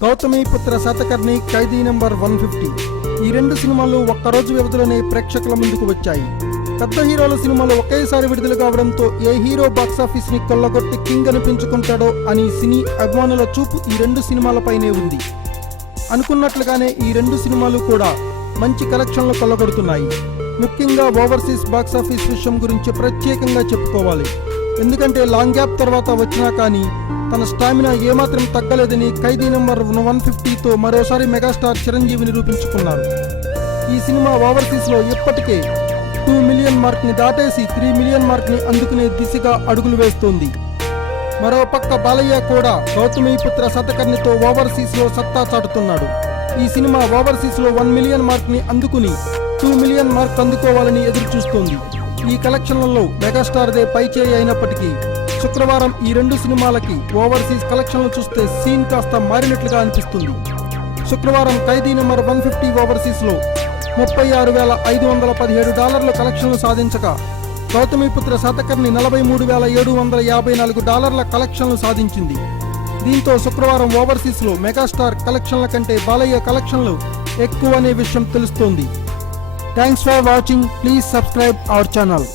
గౌతమిపుత్ర శాతకర్ణి, ఖైదీ number 150 ఈ రెండు సినిమాలు ఒక్కరోజు వ్యవధిలోనే ప్రేక్షకుల ముందుకు వచ్చాయి. పెద్ద హీరోల సినిమాలు ఒకేసారి విడుదల కావడంతో ఏ హీరో బాక్సాఫీస్ ని కొల్లగొట్టి కింగ్ అనిపించుకుంటాడో అని సినీ అభిమానుల చూపు ఈ రెండు సినిమాలపైనే ఉంది. అనుకున్నట్లుగానే ఈ రెండు సినిమాలు కూడా మంచి కలెక్షన్లు కొల్లగొడుతున్నాయి. ముఖ్యంగా ఓవర్సీస్ బాక్సాఫీస్ విషయం గురించి ప్రత్యేకంగా చెప్పుకోవాలి. ఎందుకంటే లాంగ్ గ్యాప్ తర్వాత వచ్చినా కానీ తన స్టామినా ఏమాత్రం తగ్గలేదని ఖైదీ నంబర్ 150తో మరోసారి మెగాస్టార్ చిరంజీవి నిరూపించుకున్నారు. ఈ సినిమా ఓవర్సీస్ లో ఇప్పటికే 2 మిలియన్ మార్క్ ని దాటేసి 3 మిలియన్ మార్క్ ని అందుకునే దిశగా అడుగులు వేస్తోంది. మరోపక్క బాలయ్య కూడా గౌతమిపుత్ర శాతకర్ణితో ఓవర్సీస్ లో సత్తా చాటుతున్నాడు. ఈ సినిమా ఓవర్సీస్ లో 1 మిలియన్ మార్క్ ని అందుకుని 2 మిలియన్ మార్క్ అందుకోవాలని ఎదురు చూస్తోంది. ఈ కలెక్షన్లలో మెగాస్టార్దే పైచేయి అయినప్పటికీ శుక్రవారం ఈ రెండు సినిమాలకి ఓవర్సీస్ కలెక్షన్లు చూస్తే సీన్ కాస్త మారినట్లుగా అనిపిస్తుంది. శుక్రవారం ఖైదీ నంబర్ 150 ఓవర్సీస్ లో $36,517 కలెక్షన్లు సాధించగా గౌతమిపుత్ర శాతకర్ణి $43,754 కలెక్షన్లు సాధించింది. దీంతో శుక్రవారం ఓవర్సీస్ లో మెగాస్టార్ కలెక్షన్ల కంటే బాలయ్య కలెక్షన్లు ఎక్కువ అనే విషయం తెలుస్తోంది. Thanks for watching. Please subscribe our channel.